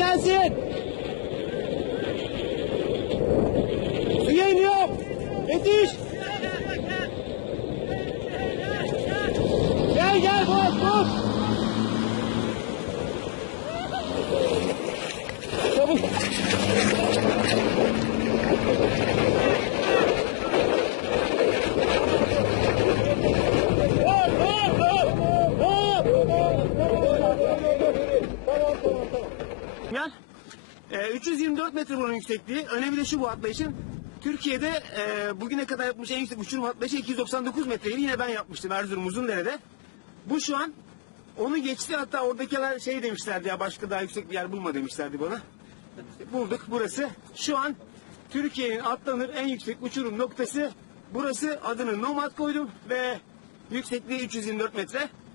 gelsin. Gel. Ee, 324 metre bunun yüksekliği. Önemli de şu bu atlayışın. Türkiye'de e, bugüne kadar yapmış en yüksek uçurum atlayışı 299 metreydi. Yine ben yapmıştım Erzurum Uzundere'de. Bu şu an onu geçti hatta oradakiler şey demişlerdi ya başka daha yüksek bir yer bulma demişlerdi bana. Bulduk burası. Şu an Türkiye'nin atlanır en yüksek uçurum noktası. Burası adını Nomad koydum ve yüksekliği 324 metre.